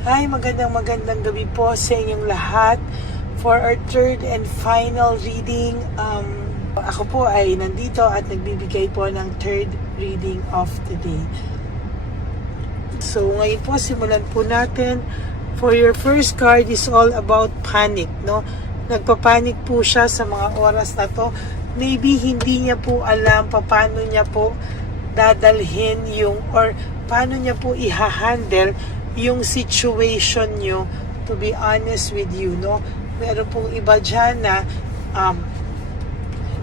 Hi, magandang gabi po sa inyong lahat. For our third and final reading, ako po ay nandito at nagbibigay po ng third reading of the day. So ngayon po, simulan po natin. For your first card is all about panic, no? Nagpapanik po siya sa mga oras na to. Maybe hindi niya po alam paano niya po dadalhin or paano niya po i-handle yung situation nyo, to be honest with you, no? Meron pong iba dyan na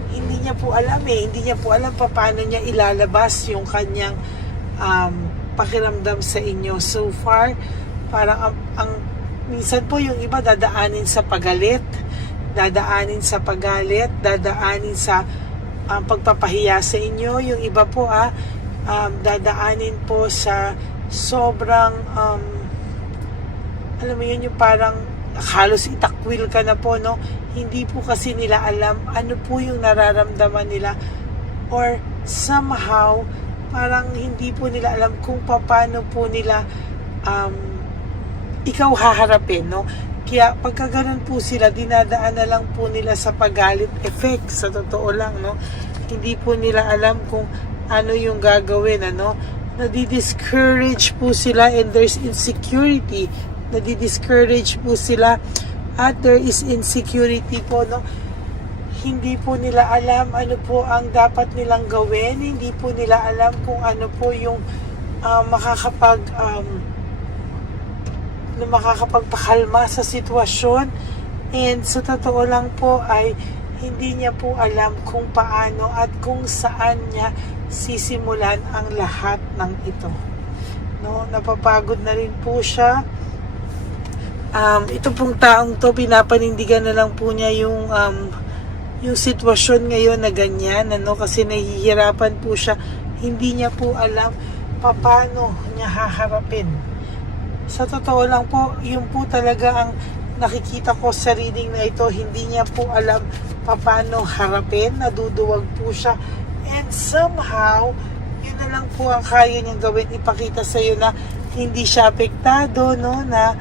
hindi niya po alam hindi niya po alam paano niya ilalabas yung kanyang pakiramdam sa inyo. So far, parang ang minsan po yung iba dadaanin sa pagalit, dadaanin sa pagpapahiya sa inyo. Yung iba po dadaanin po sa sobrang alam mo yun, yung parang halos itakwil ka na po, no? Hindi po kasi nila alam ano po yung nararamdaman nila, or somehow parang hindi po nila alam kung paano po nila ikaw haharapin, no? Kaya pagka ganun po sila, dinadaan na lang po nila sa pagalit effect, sa totoo lang, no? Hindi po nila alam kung ano yung gagawin, ano? Nadi-discourage po sila, and there's insecurity. Nadi-discourage po sila at there is insecurity po, no? Hindi po nila alam ano po ang dapat nilang gawin. Hindi po nila alam kung ano po yung makakapagpakalma sa sitwasyon. And sa totoo lang po ay hindi niya po alam kung paano at kung saan niya sisimulan ang lahat ng ito, no? Napapagod na rin po siya. Ito pong taong to, pinapanindigan na lang po niya yung sitwasyon ngayon na ganyan, ano? Kasi nahihirapan po siya. Hindi niya po alam paano niya haharapin. Sa totoo lang po, yun po talaga ang nakikita ko sa reading na ito. Hindi niya po alam paano harapin. Naduduwag po siya. And somehow, yun na lang po ang kaya niyang gawin. Ipakita sa iyo na hindi siya apektado, no? Na,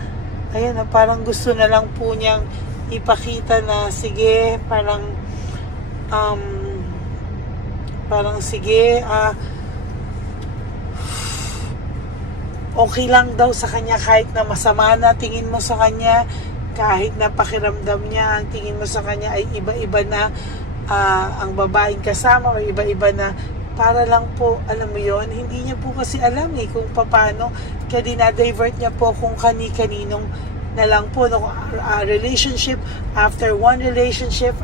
ayun, na parang gusto na lang po niyang ipakita na, sige, parang sige, okay lang daw sa kanya kahit na masama na tingin mo sa kanya, kahit na pakiramdam niya, ang tingin mo sa kanya ay iba-iba na ang babaeng kasama, o iba-iba na, para lang po, alam mo yon, hindi niya po kasi alam kung paano, kaya dinadivert niya po kung kani-kaninong na lang po, no? Relationship after one relationship,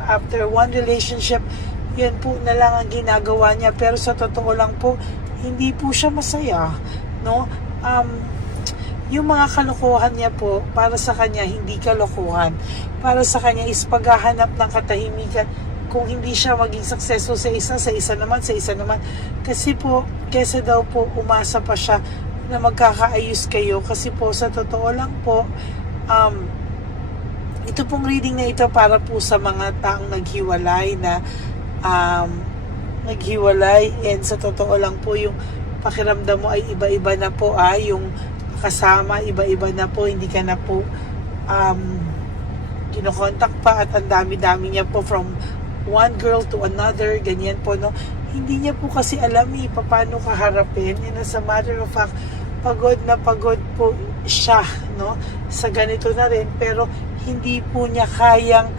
yan po na lang ang ginagawa niya. Pero sa totoo lang po, hindi po siya masaya, no? Yung mga kalokohan niya po, para sa kanya hindi kalokohan, para sa kanya is paghahanap ng katahimikan. Kung hindi siya maging successful sa isa naman, kasi po, kesa daw po umasa pa siya na magkakaayos kayo. Kasi po sa totoo lang po, ito pong reading na ito para po sa mga taong naghiwalay na and sa totoo lang po yung pakiramdam mo ay iba-iba na po, yung kasama iba-iba na po, hindi ka na po kinokontak pa, at ang dami-dami niya po from one girl to another, ganyan po, no? Hindi niya po kasi alam paano kaharapin, and as a matter of fact, pagod na pagod po siya, no? Sa ganito na rin, pero hindi po niya kayang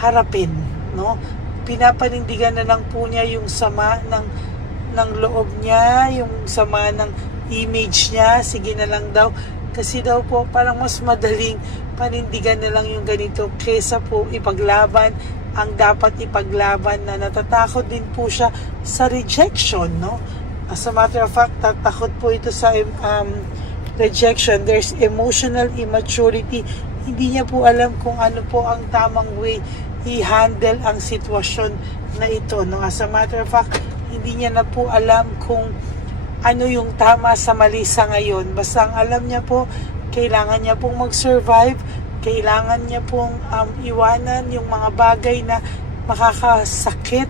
harapin, no? Pinapanindigan na lang po niya yung sama ng loob niya, yung sama ng image niya. Sige na lang daw, kasi daw po parang mas madaling panindigan na lang yung ganito kesa po ipaglaban ang dapat ipaglaban, na natatakot din po siya sa rejection, no? As a matter of fact, tatakot po ito sa rejection. There's emotional immaturity. Hindi niya po alam kung ano po ang tamang way i-handle ang sitwasyon na ito, no? As a matter of fact, hindi niya na po alam kung ano yung tama sa mali sa ngayon. Basta ang alam niya po, kailangan niya pong mag-survive, kailangan niya pong iwanan yung mga bagay na makakasakit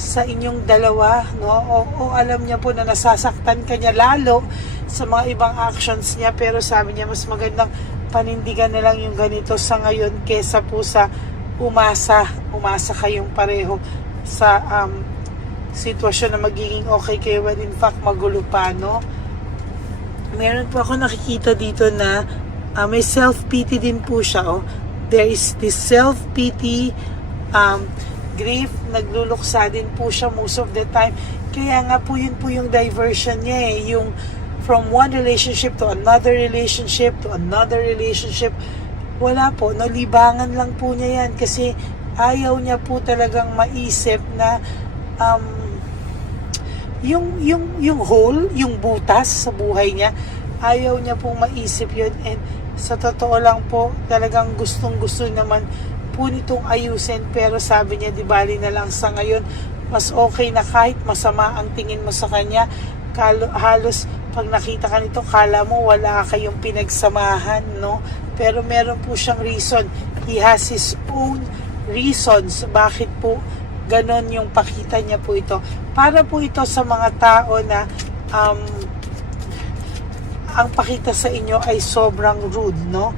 sa inyong dalawa, no? O alam niya po na nasasaktan ka niya lalo sa mga ibang actions niya, pero sabi niya mas magandang panindigan na lang yung ganito sa ngayon kesa po sa umasa kayong pareho sa sitwasyon na magiging okay kayo when in fact magulo pa, no? Meron po ako nakikita dito na may self-pity din po siya, oh. There is this self-pity, grief, nagluluksa din po siya most of the time. Kaya nga po yun po yung diversion niya yung from one relationship to another relationship to another relationship. Wala po, no, libangan lang po niya yan kasi ayaw niya po talagang maisip na yung hole, yung butas sa buhay niya, ayaw niya pong maisip yun. And sa totoo lang po, talagang gustong-gusto naman po nitong ayusin, pero sabi niya di bali na lang sa ngayon, mas okay na kahit masama ang tingin mo sa kanya, halos pag nakita ka nito, kala mo wala kayong pinagsamahan, no? Pero meron po siyang reason. He has his own reasons bakit po ganon yung pakita niya po ito. Para po ito sa mga tao na ang pakita sa inyo ay sobrang rude, no?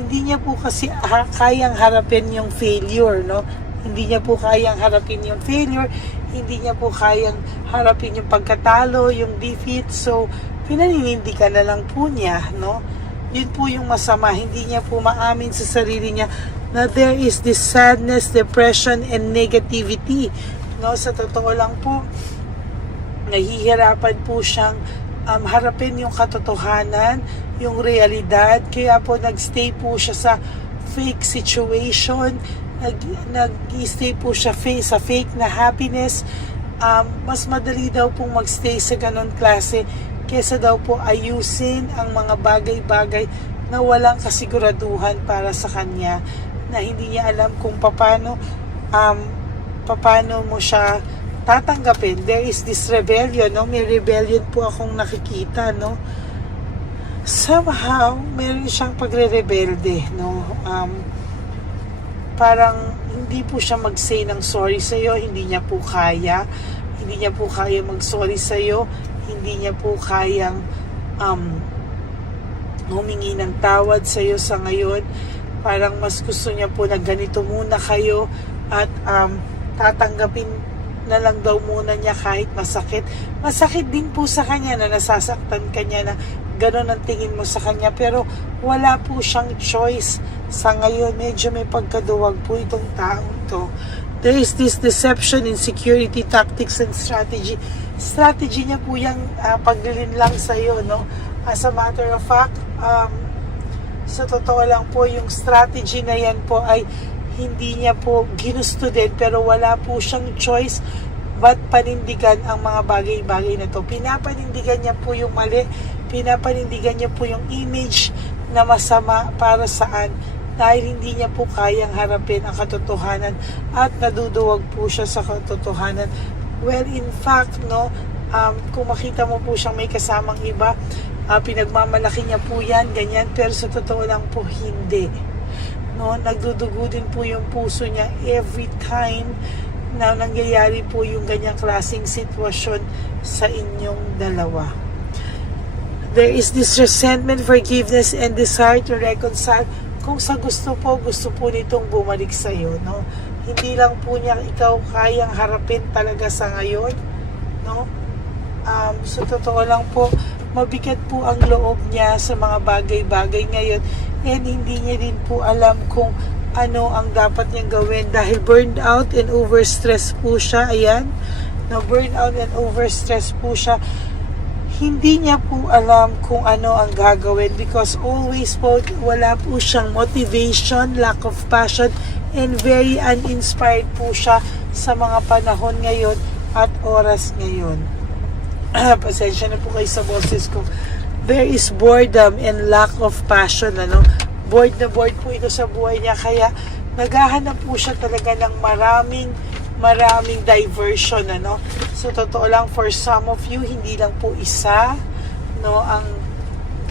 Hindi niya po kasi kayang harapin yung failure, no? Hindi niya po kayang harapin yung failure, hindi niya po kayang harapin yung pagkatalo, yung defeat. So, pinaninindigan na lang po niya, no? Yun po yung masama. Hindi niya po maamin sa sarili niya na there is this sadness, depression, and negativity, no? Sa totoo lang po, nahihirapan po siyang harapin yung katotohanan, yung realidad. Kaya po nagstay po siya sa fake situation, nag-stay po siya sa fake na happiness. Mas madali daw pong magstay sa ganon klase kesa daw po ayusin ang mga bagay-bagay na walang kasiguraduhan para sa kanya, na hindi niya alam kung paano mo siya tatanggapin. There is this rebellion, no? May rebellion po akong nakikita, no? Somehow, meron siyang pagre-rebelde, no? Parang hindi po siya mag-say ng sorry sa'yo, hindi niya po kaya. Hindi niya po kaya mag-sorry sa'yo, hindi niya po kayang humingi ng tawad sa'yo sa ngayon. Parang mas gusto niya po na ganito muna kayo at tatanggapin na lang daw muna niya kahit masakit. Masakit din po sa kanya na nasasaktan kanya na gano'n ang tingin mo sa kanya, pero wala po siyang choice sa ngayon. Medyo may pagkaduwag po itong taong to. There is this deception, insecurity, tactics, and strategy. Strategy niya po yung paglilin lang sa'yo, no? As a matter of fact, sa totoo lang po, yung strategy na yan po ay hindi niya po ginusto din, pero wala po siyang choice but panindigan ang mga bagay-bagay na to. Pinapanindigan niya po yung mali, pinapanindigan niya po yung image na masama para saan, dahil hindi niya po kayang harapin ang katotohanan at naduduwag po siya sa katotohanan. Well, in fact, no, kung makita mo po siyang may kasamang iba, pinagmamalaki niya po yan, ganyan, pero sa totoo lang po hindi. No, nagdudugo din po yung puso niya every time na nangyayari po yung ganyang klaseng sitwasyon sa inyong dalawa. There is this resentment, forgiveness, and desire to reconcile. Kung sa gusto po nitong bumalik sa iyo, no? Hindi lang po niya ikaw kayang harapin talaga sa ngayon, no? Sa totoo lang po, mabigat po ang loob niya sa mga bagay-bagay ngayon, and hindi niya din po alam kung ano ang dapat niyang gawin dahil burned out and overstressed po siya. Ayan, na burned out and overstressed po siya. Hindi niya po alam kung ano ang gagawin because always po wala po siyang motivation, lack of passion, and very uninspired po siya sa mga panahon ngayon at oras ngayon. Pasensya na po kayo sa boses ko. There is boredom and lack of passion, ano? Bored na bored po ito sa buhay niya, kaya naghahanap po siya talaga ng maraming diversion, ano? So, totoo lang, for some of you, hindi lang po isa, no, ang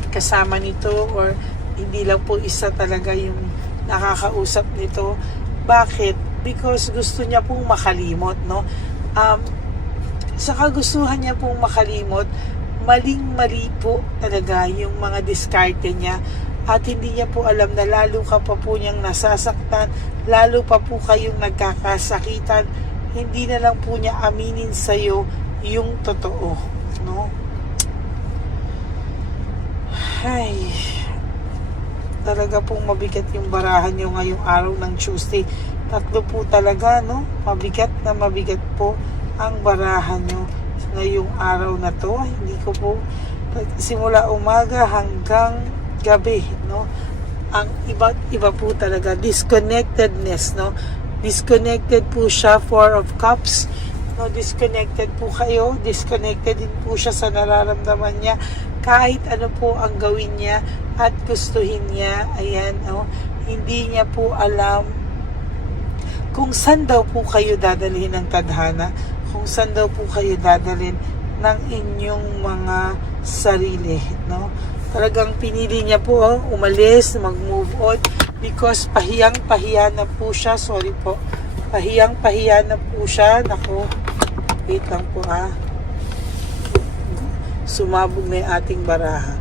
kasama nito, or hindi lang po isa talaga yung nakakausap nito. Bakit? Because gusto niya pong makalimot, no? sa kagustuhan niya pong makalimot, maling-mali po talaga yung mga diskarte niya at hindi niya po alam na lalo ka pa po niyang nasasaktan, lalo pa po kayong nagkakasakitan, hindi na lang po niya aminin sa'yo yung totoo, no? Ay, talaga pong mabigat yung barahan niyo ngayong araw ng Tuesday. Tatlo po talaga, no? Mabigat na mabigat po ang barahan nyo ngayong araw na to. Hindi ko po simula umaga hanggang gabi, no? Ang iba po talaga, disconnectedness, no? Disconnected po siya, Four of Cups, no? Disconnected po kayo, disconnected din po siya sa nararamdaman niya kahit ano po ang gawin niya at gustuhin niya. Ayan, no? Hindi niya po alam kung saan daw po kayo dadalhin ng tadhana, kung saan daw po kayo dadalhin ng inyong mga sarili, no? Talagang pinili niya po umalis, mag-move on because pahiyang-pahiya na po siya. Sorry po. Pahiyang-pahiya na po siya. Naku, wait lang po Sumabog na yung ating baraha.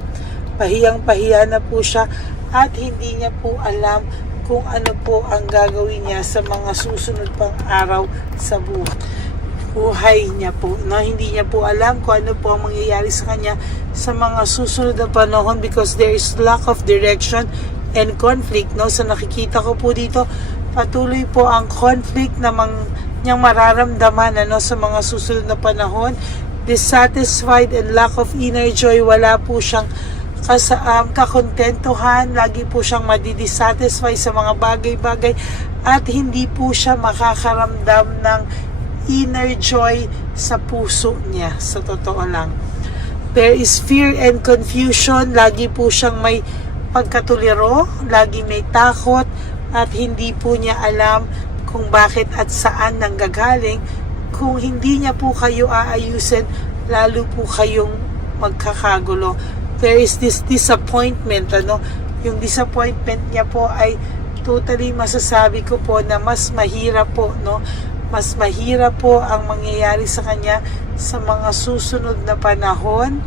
Pahiyang-pahiya na po siya at hindi niya po alam kung ano po ang gagawin niya sa mga susunod pang araw sa buhay niya po. No? Hindi niya po alam kung ano po ang mangyayari sa kanya sa mga susunod na panahon because there is lack of direction and conflict. No? Sa nakikita ko po dito, patuloy po ang conflict na niyang mararamdaman sa mga susunod na panahon. Dissatisfied and lack of inner joy, wala po siyang kakontentuhan, lagi po siyang madidisatisfy sa mga bagay-bagay at hindi po siya makakaramdam ng inner joy sa puso niya, sa totoo lang. There is fear and confusion, lagi po siyang may pagkatuliro, lagi may takot at hindi po niya alam kung bakit at saan nanggagaling. Kung hindi niya po kayo aayusin, lalo po kayong magkakagulo. There is this disappointment, yung disappointment niya po ay totally masasabi ko po na mas mahirap po, mas mahirap po ang mangyayari sa kanya sa mga susunod na panahon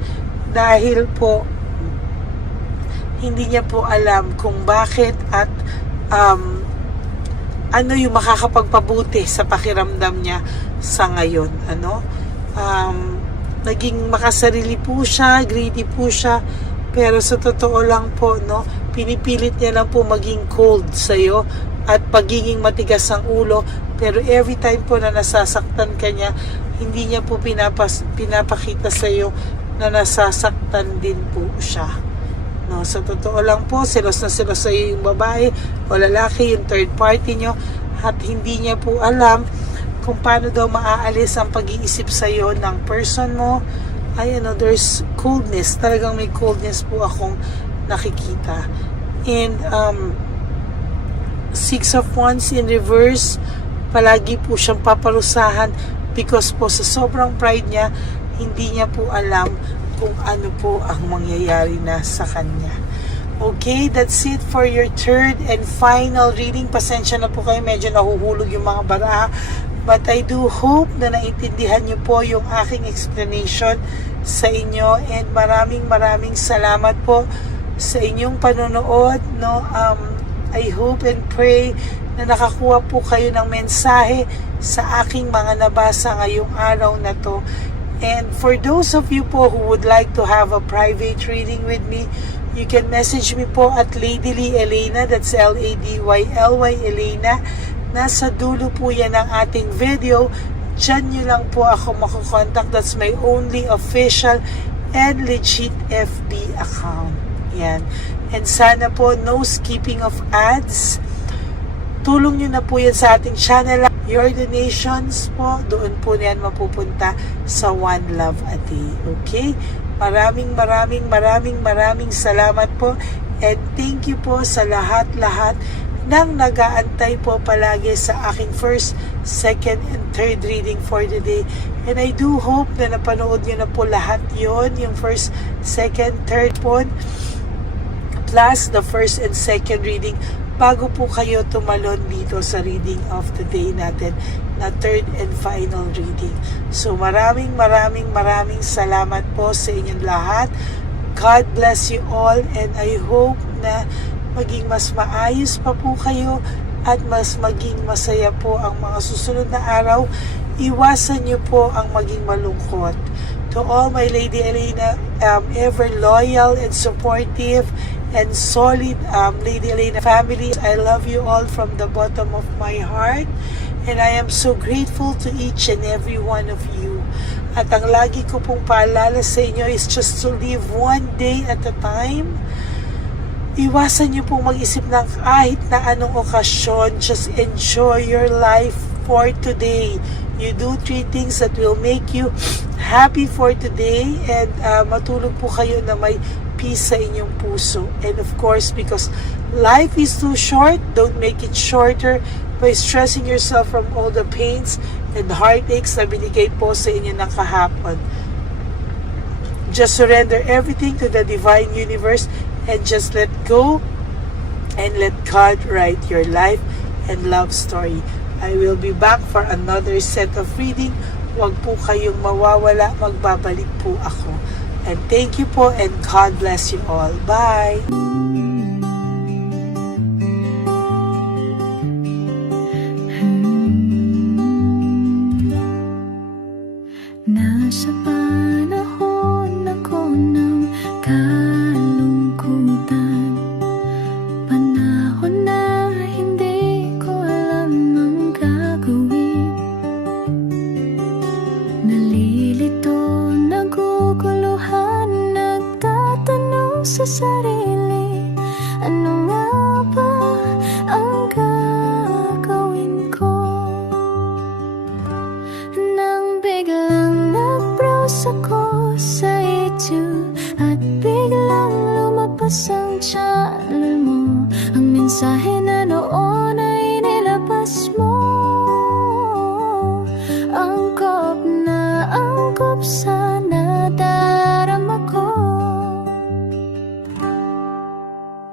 dahil po hindi niya po alam kung bakit at ano yung makakapagpabuti sa pakiramdam niya sa ngayon, naging makasarili po siya, greedy po siya, pero sa totoo lang po, pinipilit niya lang po maging cold sa'yo at pagiging matigas ang ulo, pero every time po na nasasaktan ka niya, hindi niya po pinapakita sa'yo na nasasaktan din po siya. No, sa totoo lang po, selos na selos sa'yo yung babae o lalaki, yung third party nyo, at hindi niya po alam kung paano daw maaalis ang pag-iisip sa'yo ng person mo. Ay, there's coldness. Talagang may coldness po akong nakikita. And, Six of Wands in reverse, palagi po siyang paparusahan because po sa sobrang pride niya, hindi niya po alam kung ano po ang mangyayari na sa kanya. Okay, that's it for your third and final reading. Pasensya na po kayo, medyo nahuhulog yung mga baraha. But I do hope na naintindihan niyo po yung aking explanation sa inyo. And maraming salamat po sa inyong panonood. I hope and pray na nakakuha po kayo ng mensahe sa aking mga nabasa ngayong araw na to. And for those of you po who would like to have a private reading with me, you can message me po at Ladyly Elena, that's Ladyly Elena. Nasa dulo po yan ng ating video. Diyan nyo lang po ako makukontak. That's my only official and legit FB account. Yan. And sana po no skipping of ads. Tulong nyo na po yan sa ating channel. Your donations po, doon po yan mapupunta sa One Love a Day. Okay? Maraming salamat po. And thank you po sa lahat-lahat nang nag-aantay po palagi sa aking first, second, and third reading for the day. And I do hope na napanood nyo na po lahat yon, yung first, second, third po, plus the first and second reading bago po kayo tumalon dito sa reading of the day natin na third and final reading. So maraming salamat po sa inyong lahat. God bless you all, and I hope na maging mas maayos pa po kayo at mas maging masaya po ang mga susunod na araw. Iwasan niyo po ang maging malungkot. To all my Lady Elena, ever loyal and supportive and solid Lady Elena family, I love you all from the bottom of my heart, and I am so grateful to each and every one of you. At ang lagi ko pong paalala sa inyo is just to live one day at a time. Iwasan niyo pong mag-isip ng kahit na anong okasyon. Just enjoy your life for today. You do 3 things that will make you happy for today, and matulog po kayo na may peace sa inyong puso. And of course, because life is too short, don't make it shorter by stressing yourself from all the pains and heartaches na binigay po sa inyo ng kahapon. Just surrender everything to the divine universe and just let go and let God write your life and love story. I will be back for another set of reading. Huwag po kayong mawawala, magbabalik po ako. And thank you po, and God bless you all. Bye! Nasa panahon ako ng kalungkutan, panahon na hindi ko alam ang gagawin. Nalilito, naguguluhan, nagtatanong sa sarili, ano nga ba ang gagawin ko? Nang biglang nag-browse ako sa YouTube at biglang lumabas ang channel mo, ang mensahe na noon ay nilabas mo. Angkop sa nadarama ko.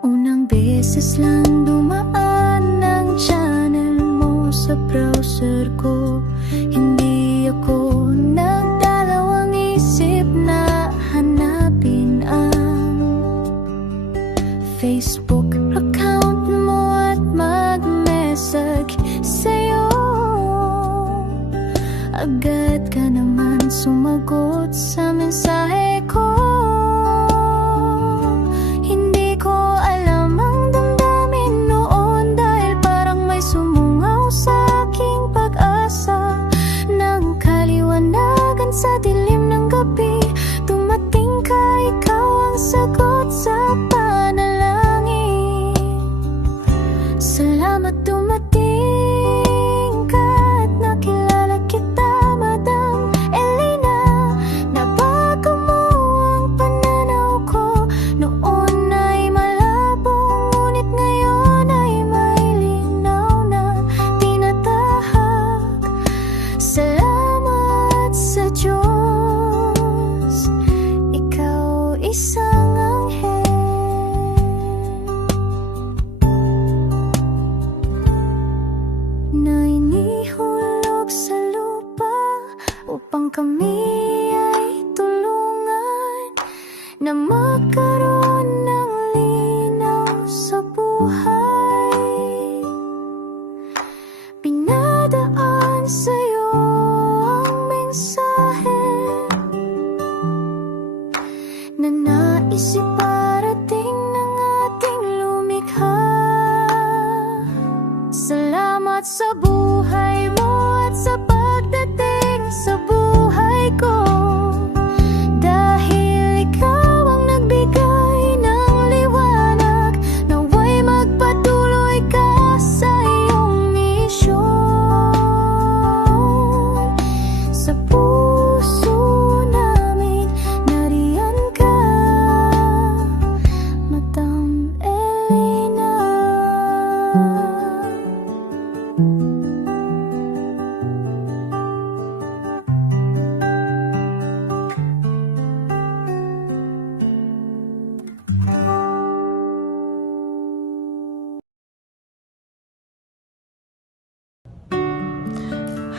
Unang beses lang dumaan ang channel mo sa browser ko, hindi ako nagdalawang isip na hanapin ang Facebook account mo at mag-message sa'yo. Agad ka naman sumagot sa mensahe ko. Hindi ko alam ang damdamin noon, dahil parang may sumungaw sa aking pag-asa. Nang kaliwanagan sa dilim ng gabi, dumating ka, ikaw ang sagot sa panalangin. Salamat dumating ka at nakilala kita, Madam Elena. Nabago mo ang pananaw ko, noon ay malabo, ngunit ngayon ay may linaw na tinatahak. Salamat sa Diyos, ikaw isang anghel na inihulog sa lupa upang kami ay tulungan na magkaroon ng linaw sa buhay. Pinadaan sa'yo ang mensahe na nais iparating ng ating lumikha. Salamat sa buhay mo at sa pagdating sa buhay ko, dahil ikaw ang nagbigay ng liwanag. Naway magpatuloy ka sa iyong misyon. Sa puso namin nariyan ka, Madam Elena.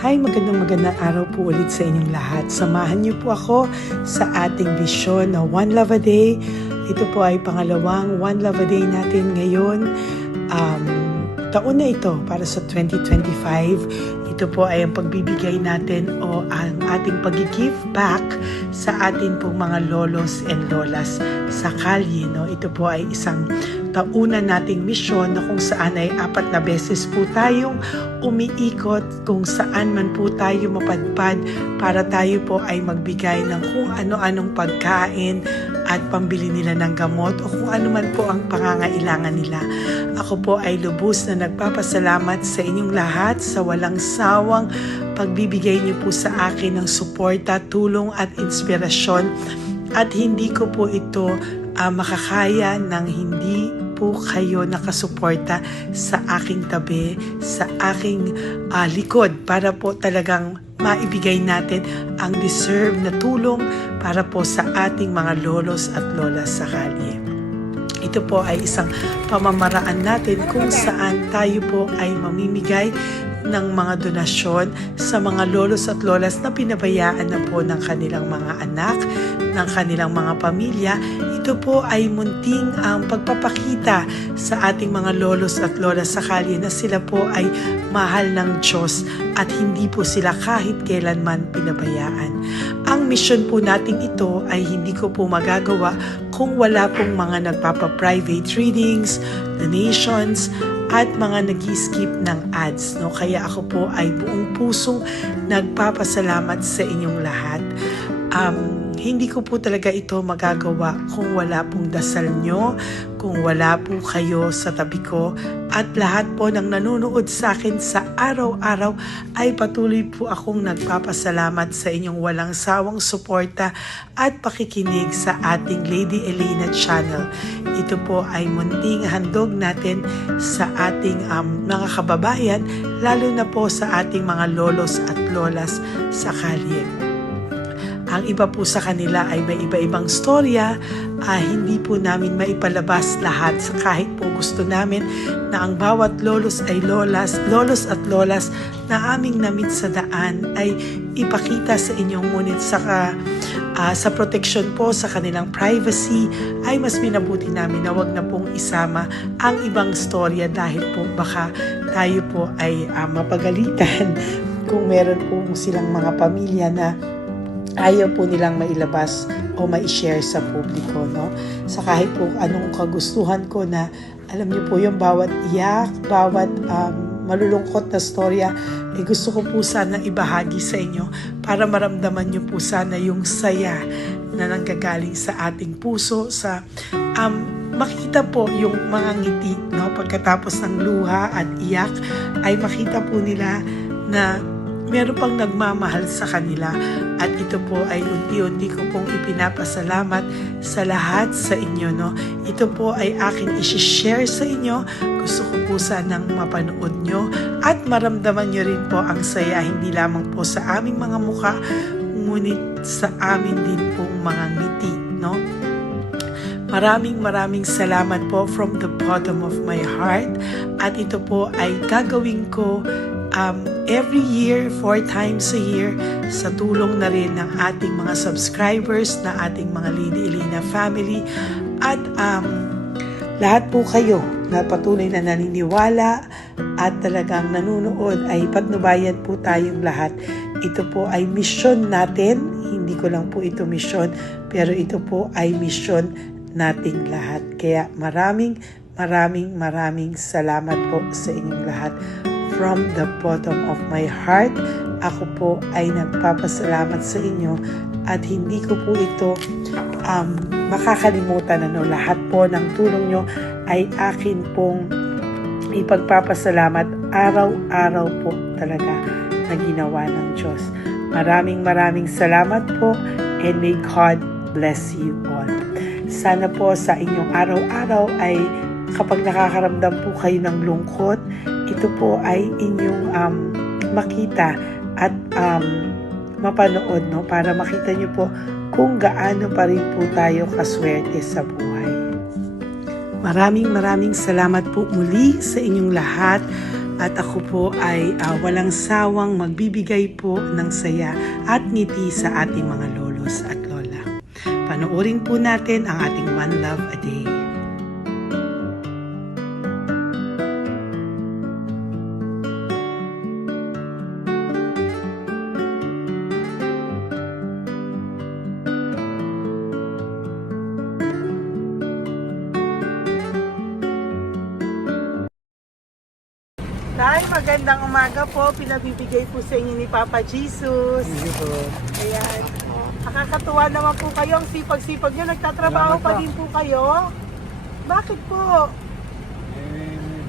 Hi, magandang araw po ulit sa inyong lahat. Samahan niyo po ako sa ating vision na One Love a Day. Ito po ay pangalawang One Love a Day natin ngayon. Taon na ito para sa 2025. Ito po ay ang pagbibigay natin o ang ating pag-give back sa atin pong mga lolos and lolas sa kalye. No? Ito po ay isang taunan nating misyon na kung saan ay 4 na beses po tayong umiikot kung saan man po tayo mapadpad para tayo po ay magbigay ng kung ano-anong pagkain at pambili nila ng gamot o kung ano man po ang pangangailangan nila. Ako po ay lubos na nagpapasalamat sa inyong lahat sa walang sawang pagbibigay niyo po sa akin ng suporta, tulong at inspirasyon, at hindi ko po ito makakaya ng hindi po kayo nakasuporta sa aking tabi, sa aking likod para po talagang maibigay natin ang deserve na tulong para po sa ating mga lolos at lolas sa kalye. Ito po ay isang pamamaraan natin kung saan tayo po ay mamimigay ng mga donasyon sa mga lolos at lolas na pinabayaan na po ng kanilang mga anak, ng kanilang mga pamilya. Ito po ay munting ang pagpapakita sa ating mga lolos at lolas sa kalye na sila po ay mahal ng Diyos at hindi po sila kahit kailanman pinabayaan. Ang mission po nating ito ay hindi ko po magagawa kung wala pong mga nagpapa-private readings, donations, at mga nag-skip ng ads. No? Kaya ako po ay buong pusong nagpapasalamat sa inyong lahat. Hindi ko po talaga ito magagawa kung wala pong dasal nyo, kung wala po kayo sa tabi ko, at lahat po ng nanonood sa akin sa araw-araw ay patuloy po akong nagpapasalamat sa inyong walang sawang suporta at pakikinig sa ating Lady Elena channel. Ito po ay munting handog natin sa ating mga kababayan, lalo na po sa ating mga lolos at lolas sa kalye. Ang iba po sa kanila ay may iba-ibang storya, hindi po namin maipalabas lahat kahit po gusto namin na ang bawat lolos at lolas na aming namit sa daan ay ipakita sa inyo, ngunit sa protection po sa kanilang privacy ay mas minabuti namin na wag na pong isama ang ibang storya dahil po baka tayo po ay mapagalitan kung meron po silang mga pamilya na ayaw po nilang mailabas o ma-share sa publiko, no? Sa kahit po anong kagustuhan ko na, alam niyo po yung bawat iyak, bawat malulungkot na storya, gusto ko po sana ibahagi sa inyo para maramdaman niyo po sana yung saya na nanggagaling sa ating puso, sa makita po yung mga ngiti, no? Pagkatapos ng luha at iyak ay makita po nila na meron pang nagmamahal sa kanila, at ito po ay unti-unti ko pong ipinapasalamat sa lahat sa inyo, no? Ito po ay aking isi-share sa inyo. Gusto ko po sanang mapanood nyo at maramdaman nyo rin po ang saya, hindi lamang po sa aming mga mukha, ngunit sa amin din pong mga ngiti, no? Maraming salamat po from the bottom of my heart, at ito po ay gagawin ko every year, 4 times a year, sa tulong na rin ng ating mga subscribers, na ating mga Lady Elena family, at lahat po kayo na patuloy na naniniwala at talagang nanonood, ay patnubayan po tayong lahat. Ito po ay mission natin, hindi ko lang po ito mission, pero ito po ay mission nating lahat. Kaya maraming salamat po sa inyong lahat. From the bottom of my heart, ako po ay nagpapasalamat sa inyo, at hindi ko po ito makakalimutan. Lahat po ng tulong nyo ay akin pong ipagpapasalamat araw-araw po talaga na ginawa ng Diyos. Maraming salamat po, and may God bless you all. Sana po sa inyong araw-araw ay kapag nakakaramdam po kayo ng lungkot, ito po ay inyong makita at mapanood, no? Para makita nyo po kung gaano pa rin po tayo kaswerte sa buhay. Maraming salamat po muli sa inyong lahat, At ako po ay walang sawang magbibigay po ng saya at ngiti sa ating mga lolos at lola. Panoorin po natin ang ating One Love a Day. Tay, magandang umaga po. Pinabibigay po sa inyo ni Papa Jesus. Ayan. Nakakatuwa naman po kayo. Ang sipag-sipag nyo. Nagtatrabaho pa din po kayo. Bakit po?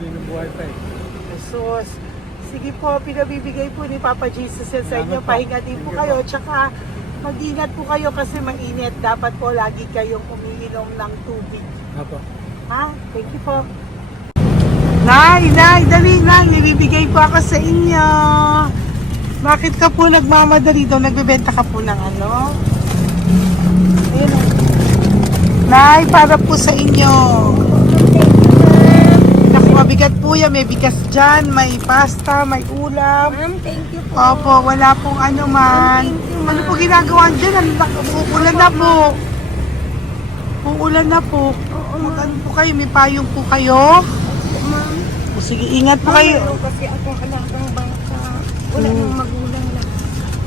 Binubuhay pa eh. Jesus. Sige po, pinabibigay po ni Papa Jesus yan sa inyo. Pahinga din po kayo. Tsaka mag-ingat po kayo kasi mainit. Dapat po lagi kayong umiinom ng tubig. Apo. Ha? Thank you po. Nay, dali, Nay. Nibibigay po ako sa inyo. Bakit ka po nagmamadali daw? Nagbebenta ka po ng ano? Ayun. Nay, para po sa inyo. Naku, mabigat po yan. May bigas dyan, may pasta, may ulam. Ma'am, thank you po. Opo, wala pong ano man. Ano po ginagawa dyan? Uulan na po. Uulan na po. Mag-ano po kayo? May payong po kayo? Ma'am, O, sige, ingat po kayo. meron kasi akong alagang bangka. Wala nang magulang na.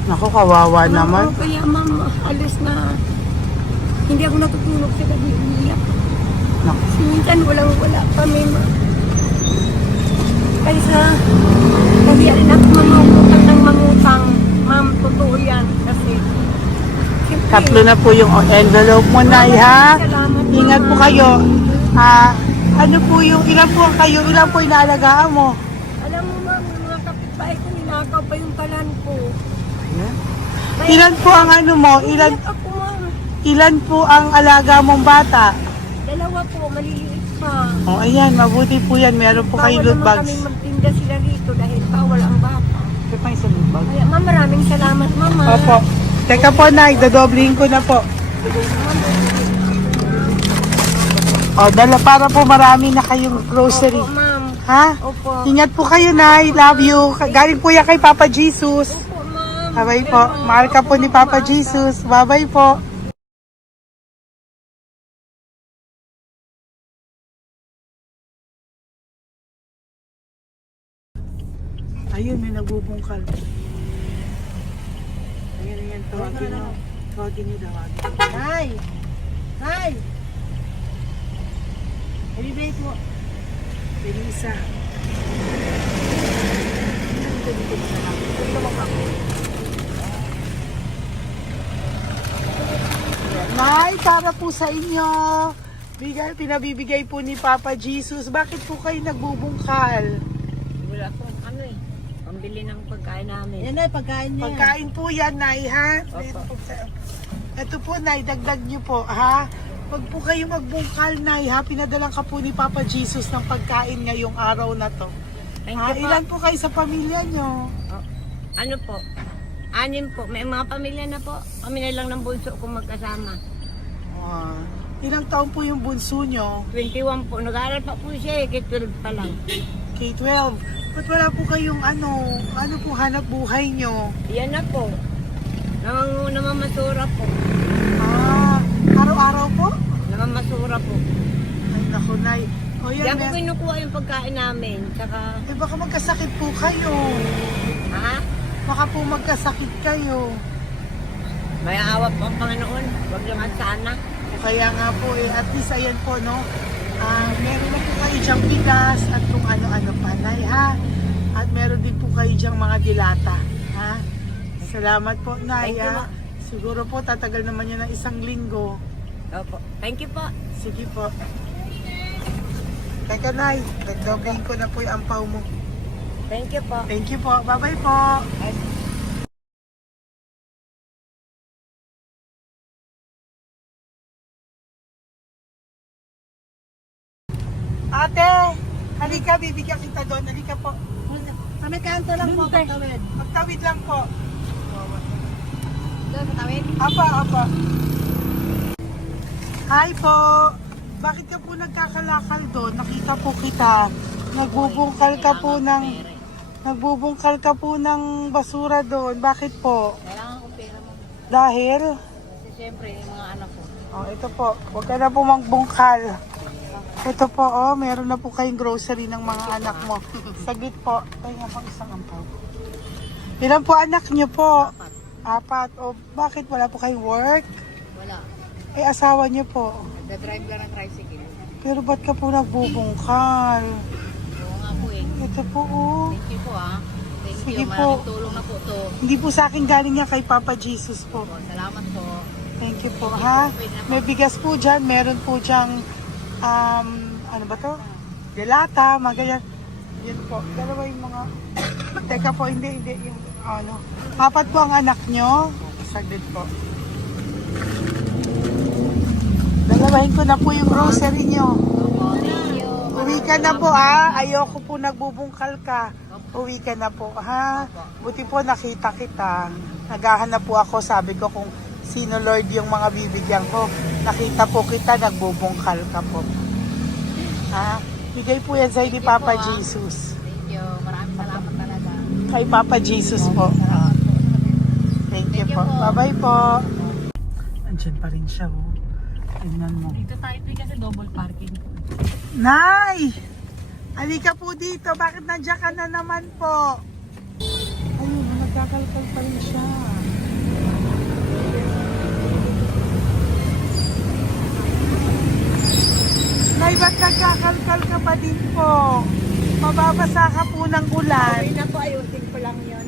Naku, kawawa naman. Oo, kaya ma'am, alis na. Hindi ako natutulog sa gabi. Umiyak. Naku. Kasi minsan wala kami, ma'am. Kaysa, kaya rin ako mangutang ng mangutang. Ma'am, totoo yan. Kasi, siyempre, Tatlo na po yung envelope mo, Nay, ha? Salamat, Ingat po Mama. kayo. Ano po yung, ilan po kayo, ilan po inaalagaan mo? Alam mo, ma'am, yung mga kapitbahay ko, ninakaw pa yung kalan ko. Ilan po ang ano mo? Umiyak ako, ma'am. Ilan po ang alaga mong bata? Dalawa po, maliliit pa. O, ayan, mabuti po yan. Meron po kayo loot Bawal naman bags. kaming magtinda sila rito dahil bawal ang bata. Ito pa yung sa loot bag. Kaya ma'am, maraming salamat, mama. Opo. Teka po, Nay, dadobling ko na po. O, dala para po marami na kayong grocery. Opo, ma'am. Ha? Opo. Ingat po kayo, Nay. Love you. Galing po yan kay Papa Jesus. Opo, ma'am. Bye-bye po. Mahal ka po ni Papa Jesus. Bye-bye po. Ayun, may nagbubungkal. Ayun, tawagin mo. Tawagin niyo daw. Nay! Nay! Ibibigay po. Elisa. Nay, para po sa inyo. Pinabibigay po ni Papa Jesus. Bakit po kayo nagbubungkal? Wala po, ano eh. Pambili ng pagkain namin. Yan ay pagkain niya. Pagkain po yan, Nay, ha? Opo. Ito po, Nay, dagdag niyo po, ha? Huwag po kayo magbungkal, Nay, ha? Pinadalang ka po ni Papa Jesus ng pagkain ngayong araw na to. Thank Ha? you po. Ilan po kayo sa pamilya nyo? Oh, ano po? 6 po. May mga pamilya na po. Kami na lang ng bunso kung magkasama. Ilang taon po yung bunso nyo? 21 po. Nag-aaral pa po siya eh. K-12 pa lang. K-12. Ba't wala po kayong ano po hanap buhay nyo? Yan na po. Namamasura po. Araw-araw po? Namamasura po. Ay, naku, Nay. O yan, Diyan ko kinukuha yung pagkain namin. Tsaka, baka magkasakit po kayo. ha? Baka po magkasakit kayo. May awa po ang Panginoon. Huwag naman sana. O kaya nga po at least ayan po, no? Meron na po kayo diyang bigas at kung ano-ano pa, Nay, ha? At meron din po kayo diyang mga dilata, ha? Salamat po, Nay, Thank you, ha? Ma. Siguro po tatagal naman yan ng 1 linggo. Opo. Thank you po. Sige po. Teka, Nay, nagdobling ko na po yung ampaw mo. Thank you po. Thank you po. Bye-bye po. Ate, halika, bibigyan kita doon. Halika po. Sa may kanto lang po, patawid. Magtawid lang po. Doon, patawid. Apa. Hi po. Bakit ka po nagkakalakal doon? Nakita po kita. Nagbubungkal ka po ng Nagbubungkal ka po ng basura doon. Bakit po? Kailangan ko pera mo. Dahil? Kasi siyempre, yung mga anak ko. Oh, ito po. Huwag ka na po magbungkal. Ito po, oh. Meron na po kayong grocery ng mga anak mo. Saglit po. Ay, nga pang isang ampaw. Ilan po anak niyo po? Apat. O, bakit wala po kayong work? Wala. Eh, asawa niyo po. Nagda-drive lang ng tricycle. Pero ba't ka po nagbubungkal? Oo nga po eh. Ito po, oh. Thank you po ah. Thank Sige you. po. Maraming tulong na po to. Hindi po sa akin galing niya kay Papa Jesus po. Po, salamat po. Thank you po, ha? May bigas po dyan. Meron po dyan, ano ba to? Delata, mga ganyan. Yun po. Dalawa yung mga... Teka po, hindi. Yung, ano. Apat po ang anak nyo. Saglit po. Dalawahin ko na po yung grocery nyo. Thank you. Uwi ka na po, ha? Ayoko po nagbubungkal ka. Uwi ka na po, ha? Buti po nakita kita. Naghahanap po ako, sabi ko kung sino Lord yung mga bibigyan ko. Nakita po kita, nagbubungkal ka po. Ha? Bigay po yan sa'yo ni Papa Jesus. Thank you. Maraming salamat talaga. Kay Papa Jesus po. Thank you po. Bye-bye po. Andyan pa rin siya, oh. Tingnan mo. Dito tayo kasi double parking. Nay! Halika po dito. Bakit nandiyan ka na naman po? Ayun, nagkakalkal pa rin siya. Nay, ba't nagkakalkal ka pa din po? Mababasa ka po ng ulan. Ay na po, ayusin ko lang yun.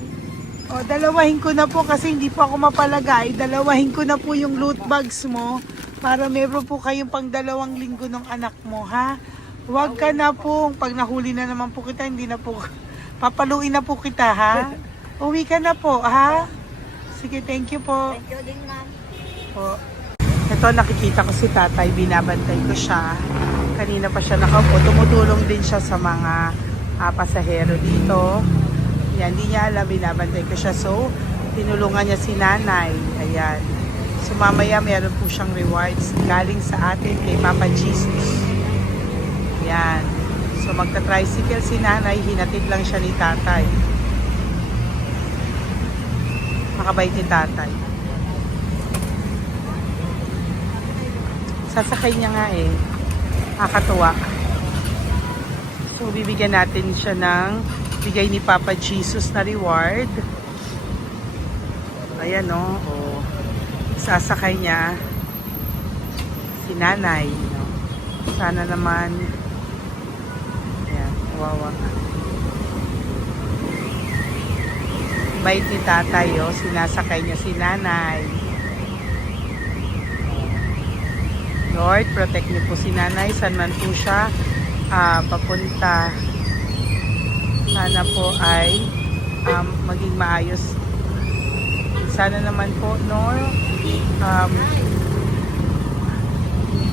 O, dalawahin ko na po kasi hindi po ako mapalagay. Dalawahin ko na po yung loot bags mo para meron po kayong pang 2 linggo ng anak mo, ha? Huwag ka na po. Pag nahuli na naman po kita, hindi na po, papaluin na po kita, ha? Uwi ka na po, ha? Sige, thank you po. Thank you din, ma'am. Po. Ito, nakikita ko si tatay, binabantay ko siya. Kanina pa siya nakaupo. Tumutulong din siya sa mga pasahero dito. Yan, hindi niya alam, binabantay ko siya. So, tinulungan niya si nanay. Ayan. So, mamaya meron po siyang rewards galing sa atin kay Papa Jesus. Ayan. So, magta-tricycle si nanay. Hinatid lang siya ni tatay. Makabait ni tatay. Sasakay niya nga eh. Nakakatuwa. So, bibigyan natin siya ng bigay ni Papa Jesus na reward. Ayan o. Oh. Sasakay niya si nanay. No? Sana naman. Ayan. Wawa. Bait ni tatay o. Sinasakay niya si nanay. Lord, protect niyo po si nanay. Saan man po siya papunta. Sana po ay maging maayos. Sana naman po, no? Hindi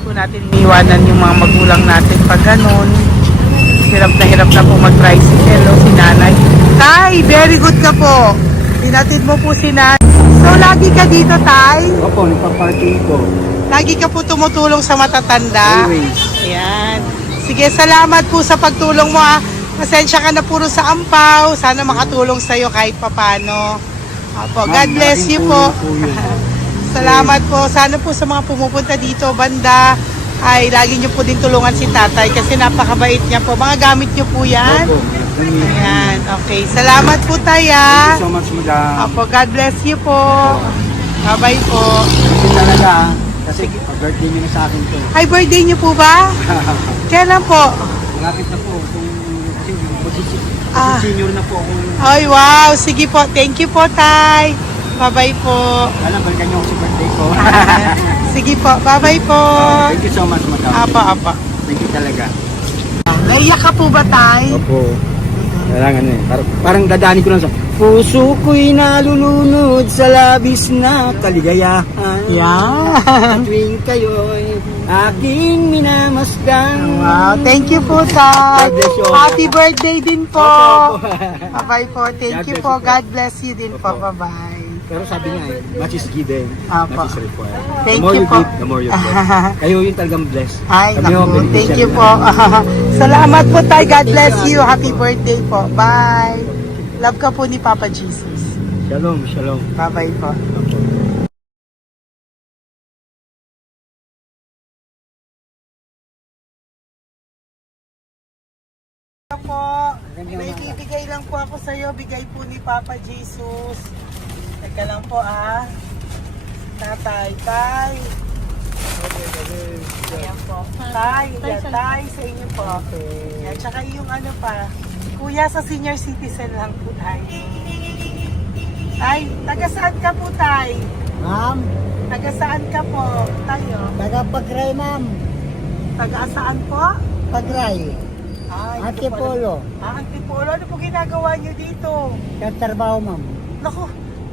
po natin iwanan yung mga magulang natin pag ganun. Hirap na po mag-tricycle, no? Si nanay. Tay, very good ka po. Tinatid mo po si nanay. So, lagi ka dito, Tay? Opo, nagpa-parking ko. Lagi ka po tumutulong sa matatanda. Always. Ayan. Sige, salamat po sa pagtulong mo, ha. Pasensya ka na puro sa ampaw. Sana makatulong sa'yo kahit papano. Opo, God bless you po. Salamat po. Sana po sa mga pumupunta dito, banda, ay lagi nyo po din tulungan si tatay kasi napakabait niya po. Mga gamit nyo po yan. Opo. Ayan, okay. Salamat po tayo. Thank you so much, madam. Opo, God bless you po. Bye-bye po. Kasi talaga, kasi birthday niyo na sa akin to. Ay, birthday nyo po ba? Kailan po? Malapit na po. Ah. Senior na po ako. Ay, wow. Sige po. Thank you po, Tay. Bye-bye po. Alam, balikan niyo ako sa birthday ko. Sige po. Bye-bye po. Thank you so much, madam. Apa. Thank you talaga. Naiyak ka po ba, Tay? Opo. Kailangan eh. Parang dadaanin ko lang sa puso ko'y nalulunod sa labis na kaligayahan. Yan. Tuwing kayo'y aking minamasdan. Wow. Thank you po, Tay. God bless you. Happy birthday din po. Opo. Bye-bye po. Thank God you bless po. you po. God bless you din po. Opo. Bye-bye. Pero sabi nga eh, much is given, Apo. much is required. Thank the more you you po. give, the more you bless. Kayo yung talagang blessed. Ay, Kami naku. yung Thank beneficiary you na. po. Salamat po, Tay. God bless you. Happy birthday po. Bye. Love ka po ni Papa Jesus. Shalom, shalom. Bye-bye po. Po, may bibigay lang po ako sa iyo, bigay po ni Papa Jesus. Teka lang po Tatay, tay. Ayan po. Tay, yan, tay sa inyo po. Yan, tsaka yung ano pa, kuya sa senior citizen lang po tay. Tay, taga saan ka po tay? Ma'am, Taga saan ka po tayo? taga-Pagray ma'am. Taga saan po? Pagray. Ay, Antipolo. Antipolo, ano po ginagawa niyo dito? Katrabaho ma'am. Naku,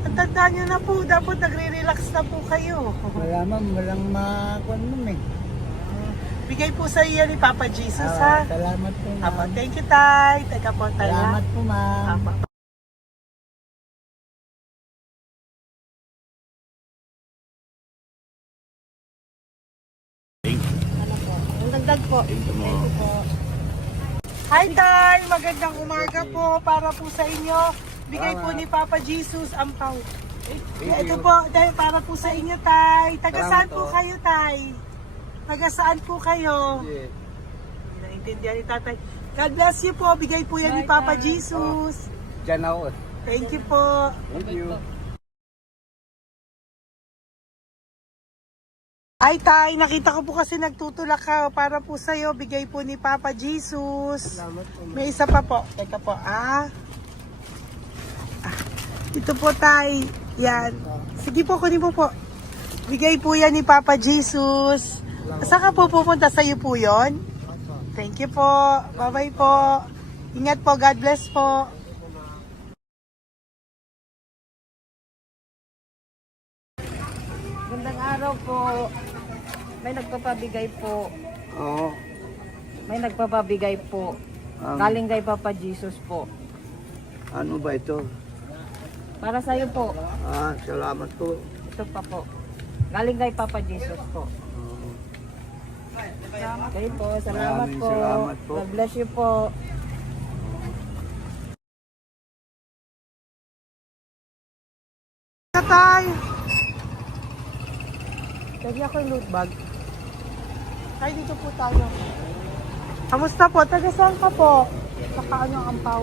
ang tanda niyo na po, dapat nagre-relax na po kayo. Wala ma'am, walang makuan ma'am eh. Bigay po sa iyo ni Papa Jesus ha. Salamat po Apo, ma'am. thank you tay. Teka po tayo. Salamat po ma'am. Apo. Ang dagdag po. Hi tay, magandang umaga po para po sa inyo. Bigay po ni Papa Jesus ang pau. Ito po, tay, para po sa inyo tay. Taga saan po kayo tay? Taga saan po kayo? Naintindihan ni tatay. God bless you po. Bigay po yan ni Papa Jesus. Diyan ako. Thank you po. Thank you. Ay tay, nakita ko po kasi nagtutulak ka para po sa'yo. Bigay po ni Papa Jesus. May isa pa po. Teka po, Ito po tay. Yan. Sige po, kunin po po. Bigay po yan ni Papa Jesus. Saan ka po pupunta? Sa'yo po yon? Thank you po. Bye-bye po. Ingat po. God bless po. Gandang araw po. May nagpapabigay po. Oo. May nagpapabigay po. Galing kay Papa Jesus po. Ano ba ito? Para sa iyo po. Salamat po. Ito pa po. Galing kay Papa Jesus po. Okay po. Salamat Maraming po. salamat po. God bless you po. Tatay! Lagi ako yung loot bag. Tay, dito po tayo. Kamusta po? Taga saan ka po? Saka ano ang ampaw?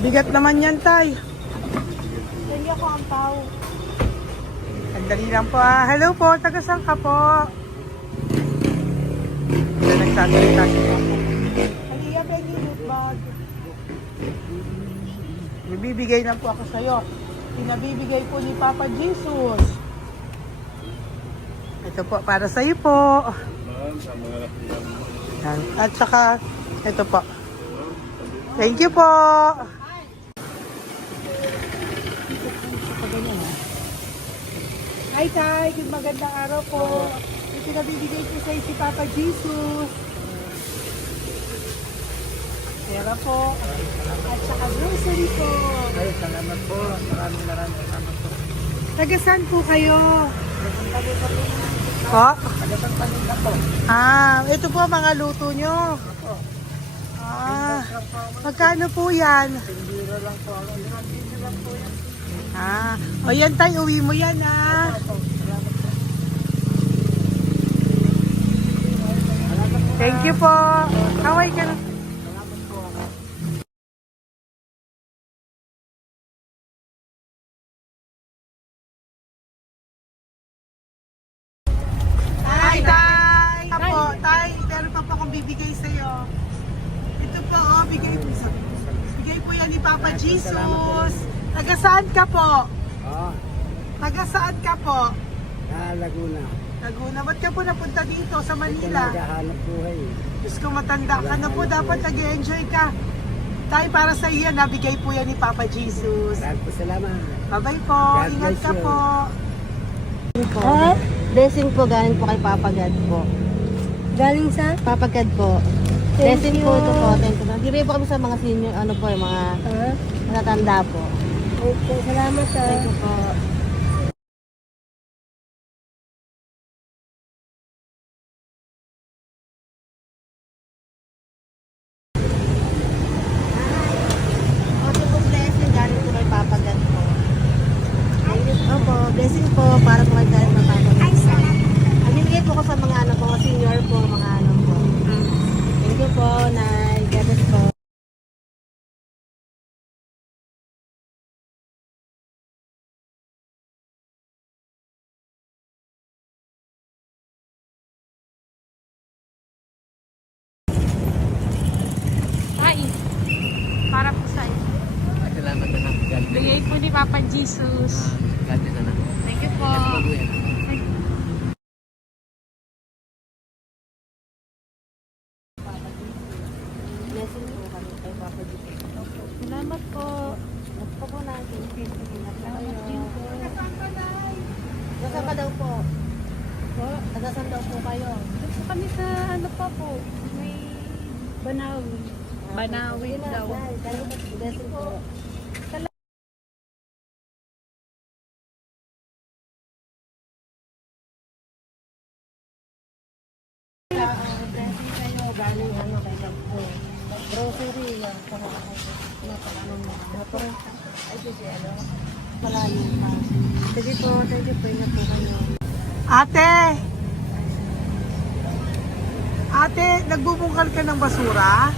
Bigat naman yan, tay. Lagi ako ampaw. Sandali lang po Hello po, taga saan ka po? Hindi na nagsasalita si Papa. Halika, Benny, loot bag. Bibigay lang po ako sa'yo. Pinabibigay po ni Papa Jesus. Ito po, para sa'yo po. Yan. At saka, ito po. Thank you po. Hi, Tay. Good magandang araw po. May pinabibigay po sa'yo si Papa Jesus. Pera po. At saka grocery po. Ay, salamat po. Maraming salamat po. Taga saan po kayo? Po? Ito po mga luto nyo. Magkano po yan? O yan tayo, uwi mo yan Thank you po. Kaway ka na. Hi, Tay! Apo, Tay, meron pa po akong bibigay sa'yo. Ito po, bigay po yan ni Papa Jesus. Taga saan ka po? Taga saan ka po? Laguna. Laguna. Ba't ka po napunta dito sa Manila? Naghahanap buhay. Diyos ko, matanda ka na po. Dapat nag-enjoy ka. Tay, para sa iyo, nabigay po yan ni Papa Jesus. Maraming po salamat. Bye-bye po. God Ingat bless ka you. po. Blessing po galing po kay Papa God po. Galing sa? Papa God po. Thank Blessing you. po ito po. Thank you. Nagdiray po kami sa mga senior, ano po, yung mga matatanda po. Okay, salamat sa. Thank you po. Jesus. God bless na. Thank you po. Blessing po kami kay Papa Jesus. Salamat po. Ito po natin. Salamat din po. Nasaan ka daw po? Po. Nasaan daw po kayo? Dito kami sa ano pa po. May Banawi. Banawi Yun na, daw. Blessing po. Blessing kayo. Galing ano kay Pagpo. Grocery. Yan. Napakanon mo. Ay, kasi ano. Malalim pa. Sige po. Thank you po. Ingat po kayo. Ate! Ate, nagbubungkal ka ng basura?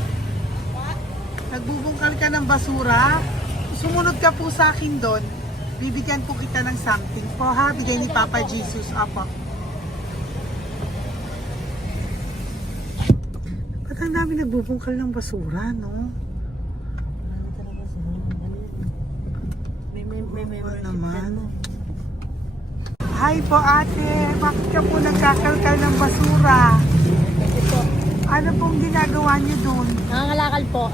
Nagbubungkal ka ng basura? Sumunod ka po sa akin doon. Bibigyan po kita ng something po ha. Bigay ni Papa Jesus. Apo. Ba't ang dami nagbubungkal ng basura, no? Ano talaga sila? Ano yun? May Ano naman? Hi po ate. Bakit ka po nagkakalkal ng basura? Kasi po, Ano pong ginagawa niyo doon? nangangalakal po.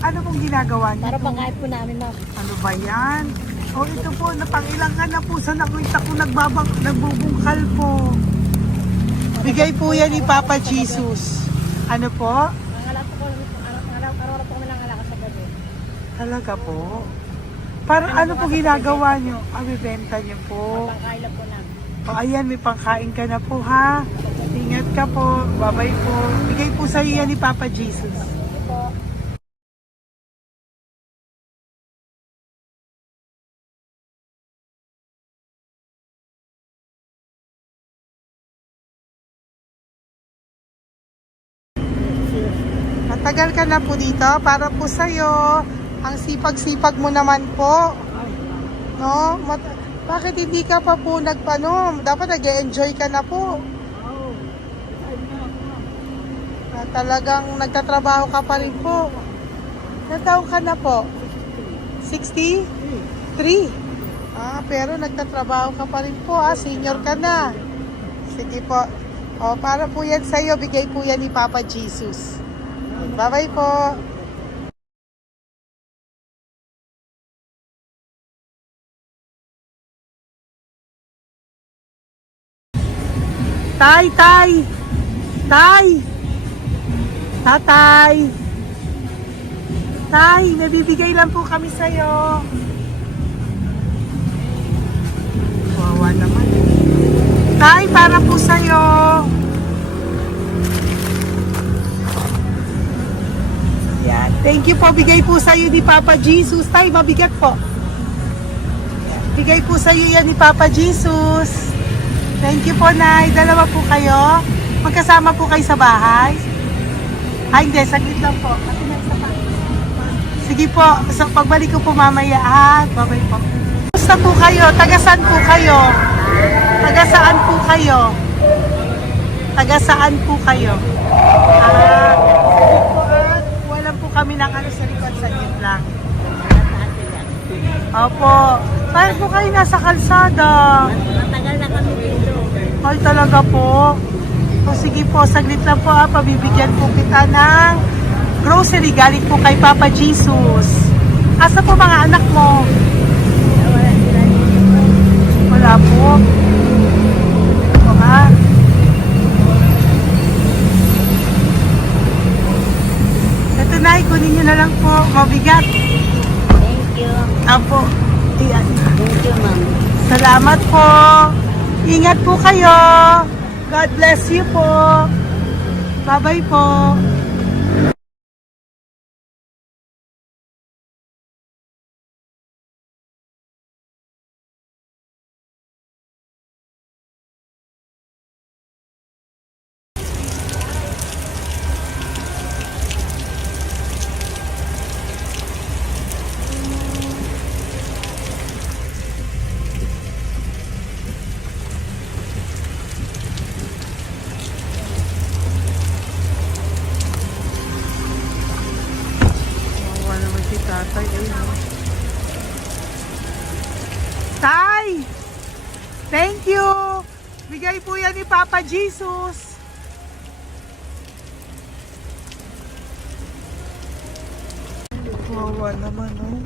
Ano pong ginagawa niyo? Para doon? pangkait po namin, ma'am. Ano ba yan? O ito po, napangilang ka na po sa nakita ko nagbubungkal po. Bigay po yan ni Papa Jesus. Ano po? Nangangalakal po kami. Araw-araw po kami nangangalakal sa gabi. Talaga po? Parang ano po ginagawa niyo? Bibenta niyo po. Pangkain lang po namin. O ayan, may pangkain ka na po ha. Ingat ka po. Bye-bye po. Bigay po sa iyo yan ni Papa Jesus. Ito po. Matagal ka na po dito. Para po sa'yo. Ang sipag-sipag mo naman po. No? Bakit hindi ka pa po nagpanom? Dapat nag-enjoy ka na po. Talagang nagtatrabaho ka pa rin po. Ilang taon ka na po? 63? Pero nagtatrabaho ka pa rin po. Senior ka na. Sige po. Para po yan sa'yo. Bigay po yan ni Papa Jesus. Bye-bye po. Tay! Tatay! Tay, nabibigay lang po kami sa'yo. Wawa naman. Tay, para po sa'yo. Yan. Thank you po. Bigay po sa'yo ni Papa Jesus. Tay, mabigat po. Yan. Bigay po sa'yo yan ni Papa Jesus. Thank you po, Nay. Dalawa po kayo. Magkasama po kayo sa bahay. Hindi. Saglit lang po. Kasi may isa pa. Sige po. So, pagbalik ko po mamaya, ha? Bye-bye po. Basta po kayo? Taga-saan po kayo? Taga-saan po kayo? Taga-saan po kayo? Sige po, wala po kami ng ano sa likod. Saglit lang. Opo. Bakit po kayo nasa kalsada? Matagal na kami dito. Ay, talaga po. O sige po, saglit lang po pabibigyan po kita ng grocery galing po kay Papa Jesus. Asa po mga anak mo? Wala po. O ha? Ito na, kunin nyo na lang po. Mabigat. Thank you. Apo. Iyan. Thank you, ma'am. Salamat po. Ingat po kayo. God bless you po. Bye-bye po. Thank you! Bigay po yan ni Papa Jesus. Wawa naman, oh.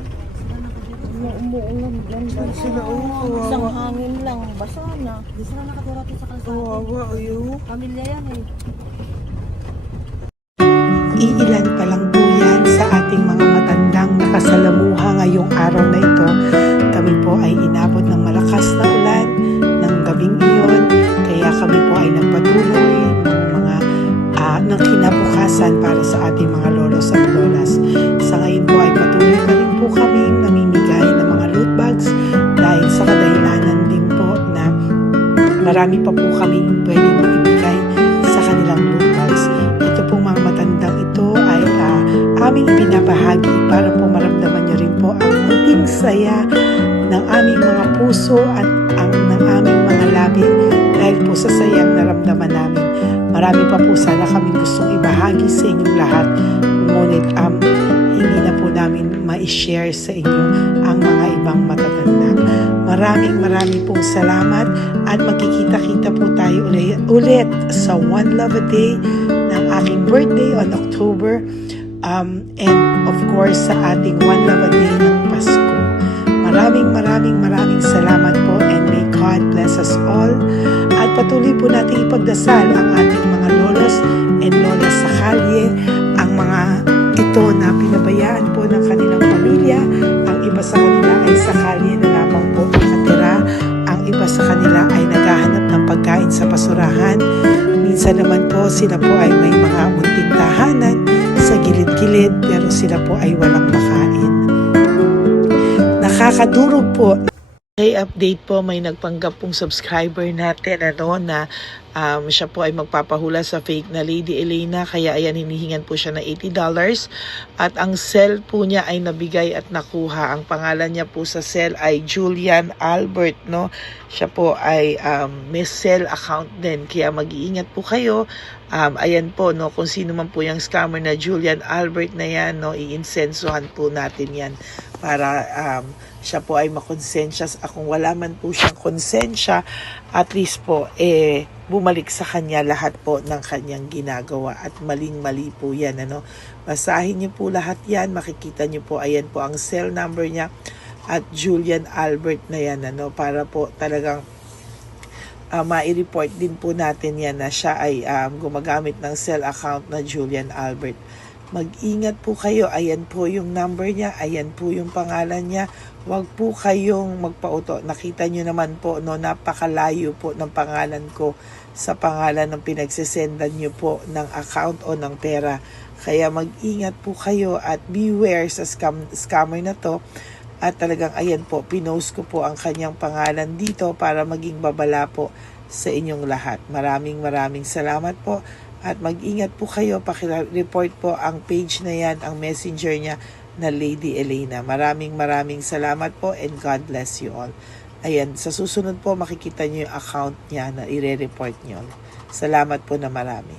Umuulan dyan. Saan sila, oh? Isang Wawa. hangin lang, basa na. Di sila nakatira dito sa kalsada. Wawa, oh. Pamilya yan eh. Iilan pa lang po yan sa ating mga matandang nakasalamuha ngayong araw na ito. Kami po ay inabot ng malakas na ulan ng gabing iyon. Kaya kami po ay nagpatuloy ng mga ng kinabukasan para sa ating mga lolos at lolas. Sa ngayon po ay patuloy pa rin po kami namimigay ng mga loot bags dahil sa kadahilanan din po na marami pa po kami pwedeng maibigay sa kanilang loot bags. Ito pong mga matandang ito ay aming binabahagi para po maramdaman nyo rin po ang munting saya ng aming mga puso at ng aming mga labi dahil po sa sayang naramdaman namin. Marami pa po sana kaming gustong ibahagi sa inyong lahat, ngunit hindi na po namin ma-share sa inyo ang mga ibang matatanda. Maraming pong salamat at magkikita-kita po tayo ulit sa One Love a Day ng aking birthday on October and of course sa ating One Love a Day ng Pasko. Maraming salamat po and may God bless us all. At patuloy po natin ipagdasal ang ating mga lolos and lolas sa kalye, ang mga ito na pinabayaan po ng kanilang pamilya. Ang iba sa kanila ay sa kalye na lamang po nakatira. Ang iba sa kanila ay naghahanap ng pagkain sa basurahan. Minsan naman po sila po ay may mga munting tahanan sa gilid-gilid pero sila po ay walang makain. Nakakadurog po. Okay, update po, may nagpanggap pong subscriber natin na siya po ay magpapahula sa fake na Lady Elena, kaya ayan hinihingan po siya ng $80 at ang cell po niya ay nabigay at nakuha. Ang pangalan niya po sa cell ay Julian Albert, no? Siya po ay may cell account din, kaya mag-iingat po kayo. Ayan po, no, kung sino man po yung scammer na Julian Albert na yan, no, iinsensuhan po natin yan para siya po ay makonsensya. Kung wala man po siyang konsensya, at least po bumalik sa kanya lahat po ng kanyang ginagawa at maling-mali po yan, ano. Basahin niyo po lahat yan, makikita niyo po, ayan po ang cell number niya at Julian Albert na yan, ano, para po talagang ma-report din po natin yan na siya ay gumagamit ng cell account na Julian Albert. Mag-ingat po kayo. Ayan po yung number niya. Ayan po yung pangalan niya. Huwag po kayong magpauto. Nakita nyo naman po, no, napakalayo po ng pangalan ko sa pangalan ng pinagsisendan nyo po ng account o ng pera. Kaya mag-ingat po kayo at beware sa scammer na to. At talagang ayan po, pinost ko po ang kanyang pangalan dito para maging babala po sa inyong lahat. Maraming salamat po. At mag-ingat po kayo, pakireport po ang page na yan, ang messenger niya na Lady Elena. Maraming salamat po and God bless you all. Ayan, sa susunod po makikita niyo yung account niya na ire-report niyo. Salamat po na marami.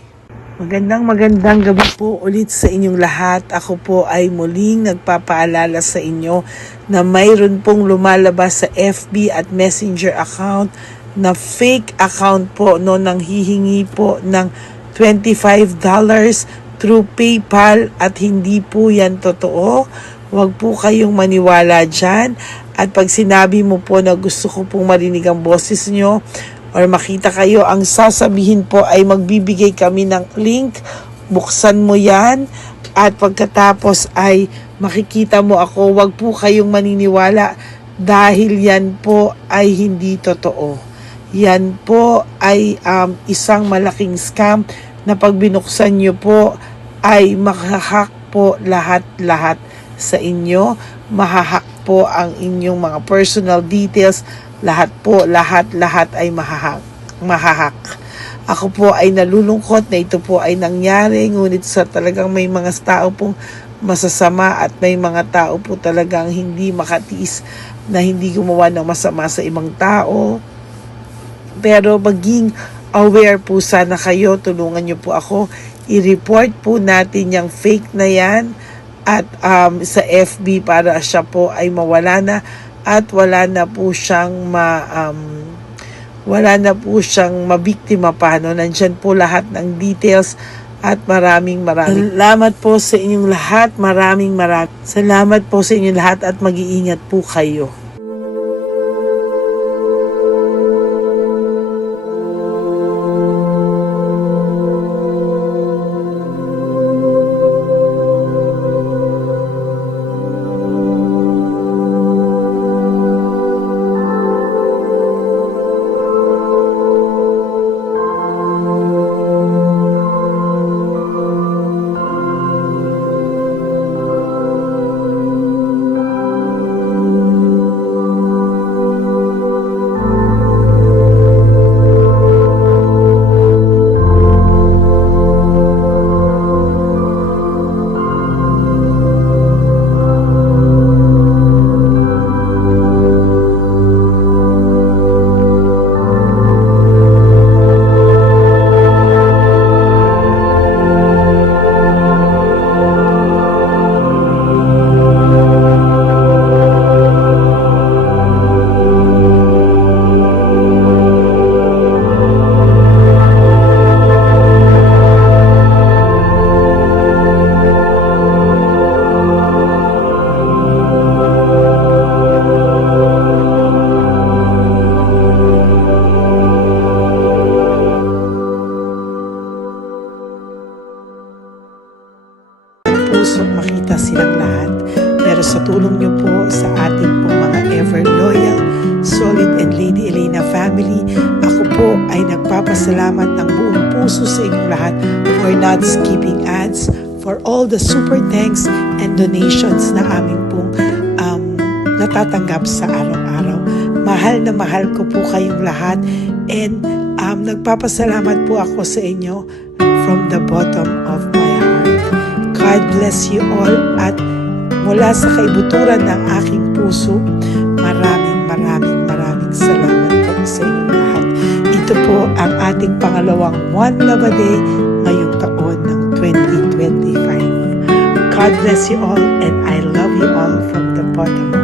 Magandang gabi po ulit sa inyong lahat. Ako po ay muling nagpapaalala sa inyo na mayroon pong lumalabas sa FB at Messenger account na fake account po, no, nang hihingi po ng $25 through PayPal at hindi po yan totoo. Huwag po kayong maniwala dyan. At pag sinabi mo po na gusto ko pong marinig ang boses nyo or makita kayo, ang sasabihin po ay magbibigay kami ng link. Buksan mo yan at pagkatapos ay makikita mo ako. Huwag po kayong maniniwala dahil yan po ay hindi totoo. Yan po ay isang malaking scam na pag binuksan nyo po ay mahahack po lahat sa inyo. Mahahack po ang inyong mga personal details. Lahat ay mahahack. Ako po ay nalulungkot na ito po ay nangyari, ngunit sa talagang may mga tao pong masasama at may mga tao po talagang hindi makatiis na hindi gumawa ng masama sa ibang tao. Pero maging aware po sana kayo, tulungan niyo po ako, i-report po natin yung fake na yan at sa FB para siya po ay mawala na at wala na po siyang wala na po siyang mabiktima pa. No? Nandyan po lahat ng details at maraming salamat po sa inyong lahat. Maraming salamat po sa inyong lahat at mag-iingat po kayo. Pusong makita silang lahat. Pero sa tulong niyo po sa ating pong mga ever loyal, solid and Lady Elena family, ako po ay nagpapasalamat ng buong puso sa inyong lahat for not skipping ads, for all the super thanks and donations na aming pong natatanggap sa araw-araw. Mahal na mahal ko po kayong lahat and nagpapasalamat po ako sa inyo from the bottom of my heart. God bless you all at mula sa kaibuturan ng aking puso, maraming salamat po sa inyong lahat. Ito po ang ating pangalawang One Love a Day ngayong taon ng 2025. God bless you all and I love you all from the bottom of